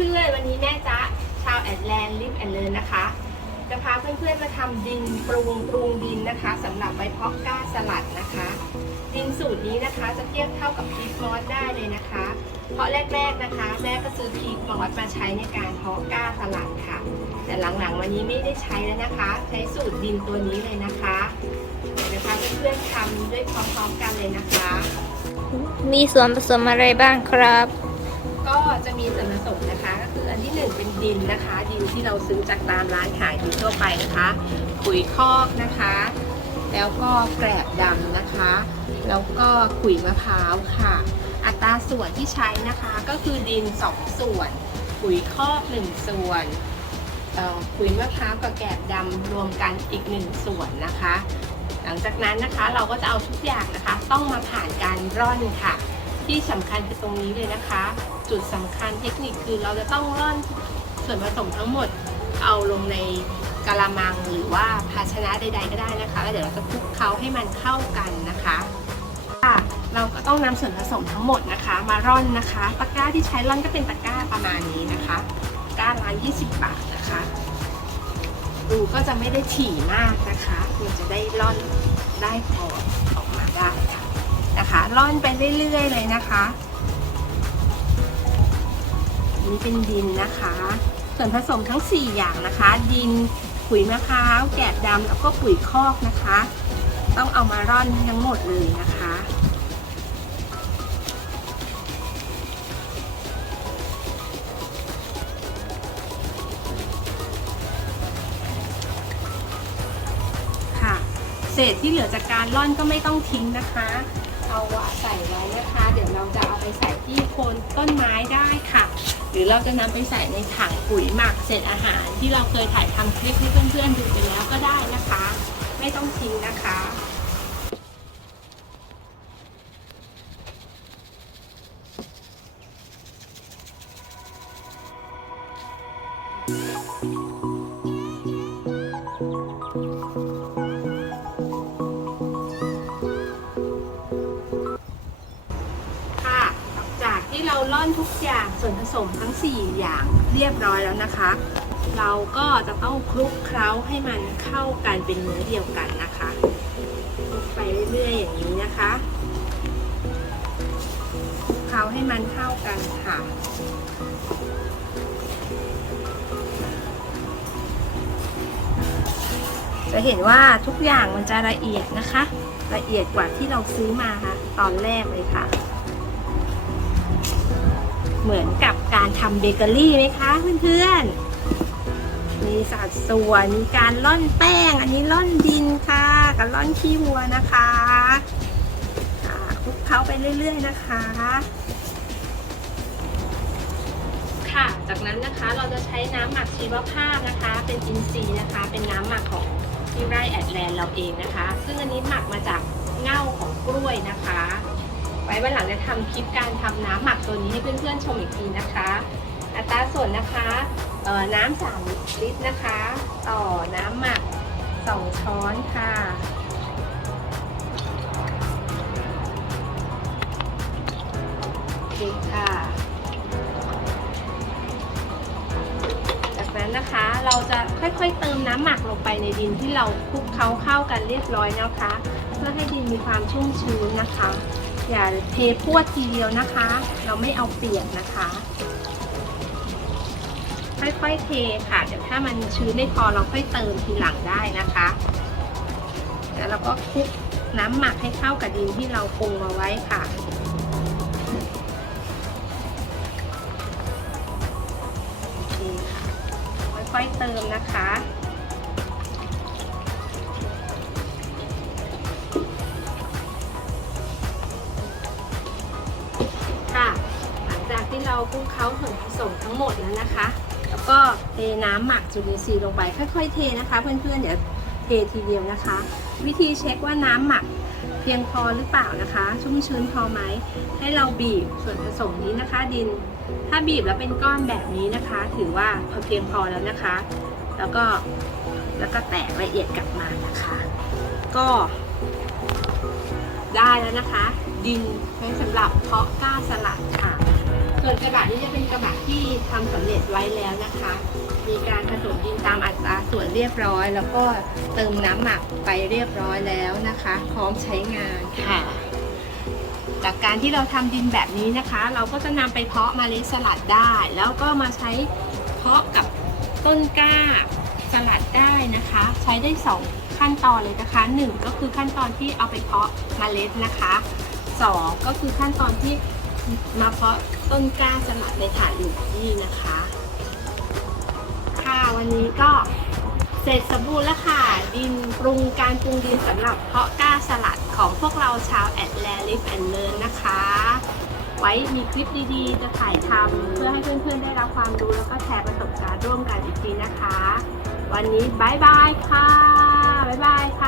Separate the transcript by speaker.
Speaker 1: เพื่อนวันนี้แม่จ้าชาวแอดแลนด์ลิฟแอนเลินนะคะ จะพาเพื่อนๆ มาทำดินปรุงปรุงดินนะคะสำหรับใบเพาะกล้าสลัดนะคะ ดินสูตรนี้นะคะจะเทียบเท่ากับพีคมอสได้เลยนะคะ เพราะแรกๆนะคะ แม่ก็ซื้อพีคมอสมาใช้ในการเพาะกล้าสลัดค่ะ แต่หลังๆ วันนี้ไม่ได้ใช้แล้วนะคะ ใช้สูตรดินตัวนี้เลยนะคะเดี๋ยวจะพาเพื่อนๆทำด้วยพร้อมๆกันเลยนะคะ
Speaker 2: มีส่วนผสมอะไรบ้างครับ
Speaker 1: ก็จะมีส่วนผสมนะคะ ก็คืออันที่หนึ่งเป็นดินนะคะ ดินที่เราซื้อจากตามร้านขายดินทั่วไปนะคะปุ๋ยคอกนะคะ แล้วก็แกลบดำนะคะ แล้วก็ขุยมะพร้าวค่ะ อัตราส่วนที่ใช้นะคะก็คือดิน 2 ส่วนปุ๋ยคอก1ส่วนเอ่อขุยมะพร้าวกับแกลบดำรวมกันอีก 1 ส่วนนะคะ หลังจากนั้นนะคะเราก็จะเอาทุกอย่างนะคะ ต้องมาผ่านการร่อนค่ะ ที่สำคัญคือตรงนี้เลยนะคะ จุดสำคัญเทคนิคคือเราจะต้องร่อนส่วนผสมทั้งหมดเอาลงในกะละมังหรือว่าภาชนะใด ๆ ก็ได้นะคะแล้วเดี๋ยวเราจะคลุกเคล้าให้มันเข้ากันนะคะค่ะเราก็ต้องนำส่วนผสมทั้งหมดนะคะ มาร่อนนะคะตะกร้าที่ใช้ร่อนก็เป็นตะกร้าประมาณนี้นะคะตะกร้าละ20 บาทนะคะรูก็จะไม่ได้ถี่มากนะคะมันจะได้ร่อนได้พอ นะคะร่อนไปเรื่อยๆเลยนะคะอันนี้เป็นดินนะคะ ส่วนผสมทั้ง 4 อย่างนะคะ ดินขุยมะพร้าวแกบดำแล้วก็ปุ๋ยคอกนะคะ ต้องเอามาร่อนทั้งหมดเลยนะคะค่ะเศษที่เหลือจากการร่อนก็ไม่ต้องทิ้งนะคะ เอาวะใส่ไว้นะคะ เดี๋ยวเราจะเอาไปใส่ที่โคนต้นไม้ได้ค่ะ หรือเราจะนำไปใส่ในถังปุ๋ยหมักเศษอาหาร ที่เราเคยถ่ายทำคลิปให้เพื่อนๆดูไปแล้วก็ได้นะคะ ไม่ต้องทิ้งนะคะ ลังจากที่เราล่อนทุกอย่างส่วนผสมทั้ง 4 อย่างเรียบร้อยแล้วนะคะ เราก็จะต้องคลุกเคล้าให้มันเข้ากันเป็นเนื้อเดียวกันนะคะคลุกไปเรื่อยๆอย่างนี้นะคะคลุกเคล้าให้มันเข้ากันค่ะจะเห็นว่าทุกอย่างมันจะละเอียดนะคะ ละเอียดกว่าที่เราซื้อมาค่ะ ตอนแรกเลยค่ะ เหมือนกับการทำเบเกอรี่ไหมคะเพื่อนๆ มีสัดส่วน มีการล่อนแป้ง อันนี้ล่อนดินค่ะ กับล่อนขี้วัวนะคะคลุกเคล้าไปเรื่อย ๆ นะคะค่ะ จากนั้นนะคะเราจะใช้น้ำหมักชีวภาพนะคะ เป็นอินทรีย์นะคะ เป็นน้ำหมักของที่ไร่แอดแลนด์เราเองนะคะ ซึ่งอันนี้หมักมาจากเง่าของกล้วยนะคะ ว้วันหลังจะทำคลิปการทำน้ำหมักตัวนี้ให้เพื่อนๆชมอีกทีนะคะ อัตราส่วนนะคะน้ำสามลิตรนะคะ ต่อน้ำหมักสองช้อนค่ะโอเคค่ะจากนั้นนะคะเราจะค่อยๆเติมน้ำหมักลงไปในดินที่เราคลุกเคล้าเข้ากันเรียบร้อยนะคะเพื่อให้ดินมีความชุ่มชื้นนะคะ อย่าเทพวดทีเดียวนะคะ เราไม่เอาเปียกนะคะ ค่อยๆเทค่ะ เดี๋ยวถ้ามันชื้นไม่พอเราค่อยเติมทีหลังได้นะคะ แล้วเราก็คลุกน้ำหมักให้เข้ากับดินที่เราปรุงเอาไว้ค่ะค่ะค่อยๆเติมนะคะ ที่เราคลุกเคล้าส่วนผสมทั้งหมดแล้วนะคะ แล้วก็เทน้ำหมักจุลินทรีย์ลงไปค่อย ๆ เทนะคะ เพื่อนๆเดี๋ยวเททีเดียวนะคะ วิธีเช็คว่าน้ำหมักเพียงพอหรือเปล่านะคะ ชุ่มชื้นพอไหมให้เราบีบส่วนผสมนี้นะคะ ดิน ถ้าบีบแล้วเป็นก้อนแบบนี้นะคะ ถือว่าพอเพียงพอแล้วนะคะ แล้วก็แล้วก็แตกละเอียดกลับมานะคะ ก็ ได้แล้วนะคะ ดินไว้สำหรับเพาะก้าสลัดค่ะ ส่วนกระบะนี้จะเป็นกระบะที่ทำสำเร็จไว้แล้วนะคะ มีการผสมดินตามอัตราส่วนเรียบร้อย แล้วก็เติมน้ำหมักไปเรียบร้อยแล้วนะคะ พร้อมใช้งานค่ะจากการที่เราทำดินแบบนี้นะคะ เราก็จะนำไปเพาะเมล็ดสลัดได้ แล้วก็มาใช้เพาะกับต้นกล้าสลัดได้นะคะ ใช้ได้สองขั้นตอนเลยนะคะหนึ่งก็คือขั้นตอนที่เอาไปเพาะเมล็ดนะคะสองก็คือขั้นตอนที่ มาเพาะต้นกล้าสลัดในถาดอยู่ที่นะคะ ค่ะวันนี้ก็เสร็จสมบูรณ์แล้วค่ะ ดินปรุงการปรุงดินสำหรับเพาะกล้าสลัดของพวกเราชาวแอดแลลิฟแอนเลินนะคะ ไว้มีคลิปดีๆ จะถ่ายทำเพื่อให้เพื่อนๆได้รับความรู้แล้วก็แชร์ประสบการณ์ร่วมกันอีกทีนะคะ วันนี้บายบายค่ะบายบายค่ะ